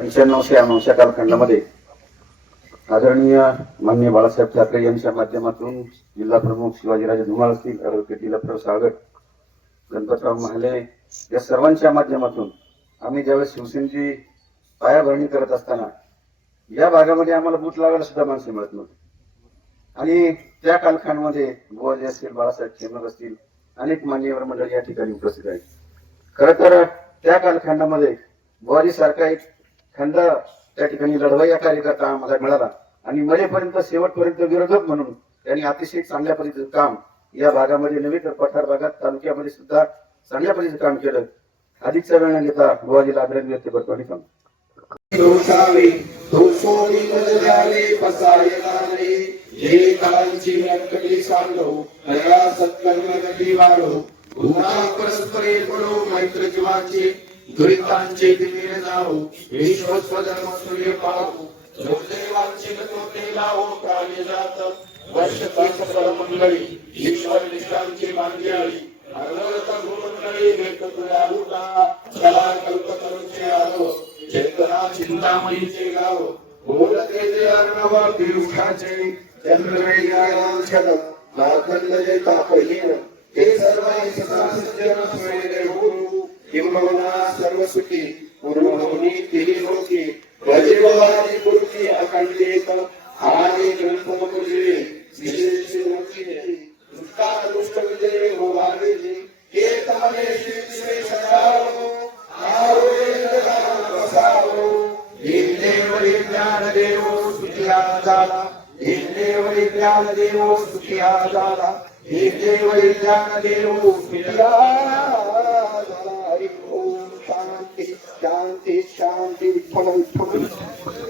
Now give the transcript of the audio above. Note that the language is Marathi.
पंच्याण्णवशे अमावश्या कालखंडामध्ये आदरणीय मान्य बाळासाहेब ठाकरे यांच्या माध्यमातून जिल्हा प्रमुख शिवाजीराजे धुमाळ असतील ॲडव्होकेट इलाप्रव सागर गणपतराव महाले या सर्वांच्या माध्यमातून आम्ही ज्यावेळेस शिवसेनेची पायाभरणी करत असताना या भागामध्ये आम्हाला बूथ लावायला सुद्धा माणसं मिळत नव्हती. आणि त्या कालखंडामध्ये बुवाजी असतील बाळासाहेब खेमर असतील अनेक मान्यवर मंडळी या ठिकाणी उपस्थित आहेत. खर तर त्या कालखंडामध्ये बुवाजी सारखा एक खंड त्या ठिकाणी लढवय्या कार्यकर्ता आम्हाला मिळाला. आणि मरेपर्यंत शेवटपर्यंत विरोधक म्हणून त्यांनी अतिशय चांगल्या पद्धतीचं काम या भागामध्ये नव्हे तर पठार भागात तालुक्यामध्ये सुद्धा चांगल्या पद्धतीचं काम केलं. अधिकचा वेळ न घेता बुवाजीला आग्रह व्यक्त करतो आणि सांगतो दोषावे परस्परे पडो मैत्र जीवाचे दुरितांचे दिवे जाओ विश्व स्वधर्म सूर्य पाहू. देवांचे तोटे लावो काले जात. वर्ष सकल मंडळी ईश्वर निष्ठांची मांदियाळी अनवरत गुरुमंडळी भेट तुला उठा. कला कल्पतरूचे आलो चेतना चिंतामणीचे गाव. बोलते अर्णवा पिरुषाचे चंद्रवेगांछन मार्कंड जे तापहीन. ते सर्व सुखी पूर्वहोनी तिही लोकी वजिवारी पुरुषी अखंडित आणि ग्रंथमुजिरे विशेष लोकी दुष्टादुष्ट विजय हो भागेजी हे तमने श्री श्री सदारो ज्ञानदेवो सुखिया झाला हिंदेवरी ज्ञानदेवो सुखिया झाला हिंदेवरी ज्ञानदेवो सुखिया झाला हरी ज्ञान देवो सुखिया shall be tolerated.